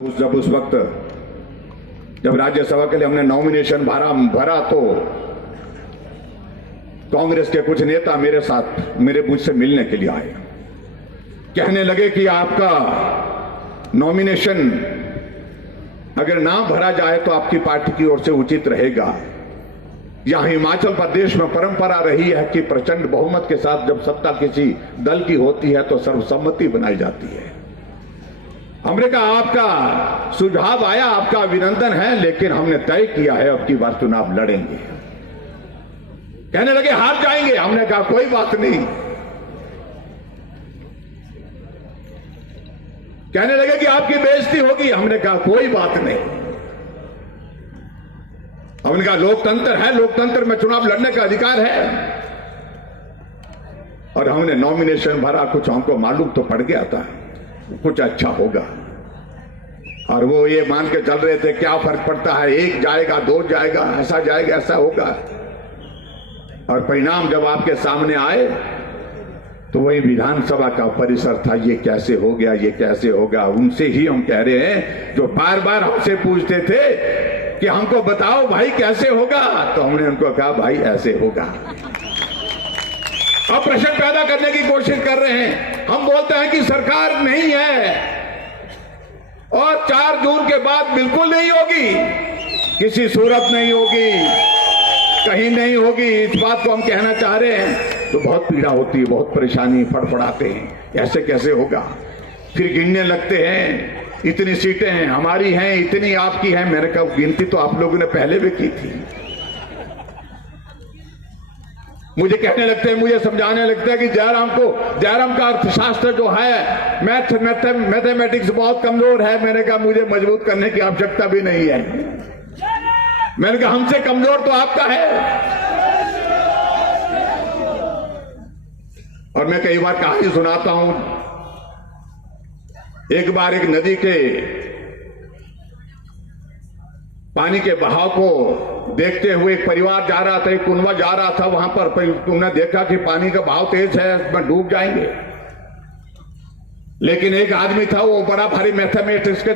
जब उस वक्त जब राज्यसभा के लिए हमने नॉमिनेशन भरा तो कांग्रेस के कुछ नेता मेरे साथ मुझसे मिलने के लिए आए। कहने लगे कि आपका नॉमिनेशन अगर ना भरा जाए तो आपकी पार्टी की ओर से उचित रहेगा। यहां हिमाचल प्रदेश में परंपरा रही है कि प्रचंड बहुमत के साथ जब सत्ता किसी दल की होती है तो सर्वसम्मति बनाई जाती है। हमने कहा आपका सुझाव आया, आपका अभिनंदन है, लेकिन हमने तय किया है अब की बार चुनाव लड़ेंगे। कहने लगे हार जाएंगे। हमने कहा कोई बात नहीं। कहने लगे कि आपकी बेइज्जती होगी। हमने कहा कोई बात नहीं। हमने कहा लोकतंत्र है, लोकतंत्र में चुनाव लड़ने का अधिकार है। और हमने नॉमिनेशन भरा। कुछ हमको मालूम तो पड़ गया था कुछ अच्छा होगा, और वो ये मान के चल रहे थे क्या फर्क पड़ता है, एक जाएगा दो जाएगा, ऐसा जाएगा ऐसा होगा। और परिणाम जब आपके सामने आए तो वही विधानसभा का परिसर था। ये कैसे हो गया, ये कैसे होगा। उनसे ही हम कह रहे हैं जो बार बार हमसे पूछते थे कि हमको बताओ भाई कैसे होगा, तो हमने उनको कहा भाई ऐसे होगा। अब प्रश्न पैदा करने की कोशिश कर रहे हैं। हम बोलते हैं कि सरकार नहीं है और 4 जून के बाद बिल्कुल नहीं होगी, किसी सूरत नहीं होगी, कहीं नहीं होगी। इस बात को हम कहना चाह रहे हैं तो बहुत पीड़ा होती है, बहुत परेशानी, फड़फड़ाते हैं ऐसे कैसे होगा। फिर गिनने लगते हैं इतनी सीटें हैं हमारी हैं, इतनी आपकी हैं। मैंने कहा गिनती तो आप लोगों ने पहले भी की थी। मुझे कहने लगते हैं, मुझे समझाने लगता है कि जयराम का अर्थशास्त्र जो है, मैथमेटिक्स बहुत कमजोर है। मैंने कहा मुझे मजबूत करने की आवश्यकता भी नहीं है। मैंने कहा हमसे कमजोर तो आपका है। और मैं कई बार कहानी सुनाता हूं। एक बार एक नदी के पानी के बहाव को देखते हुए एक परिवार जा रहा था, एक कुनवा जा रहा था। वहां पर उन्होंने देखा कि पानी का बहाव तेज है, इसमें डूब जाएंगे। लेकिन एक आदमी था, वो बड़ा भारी मैथमेटिक्स के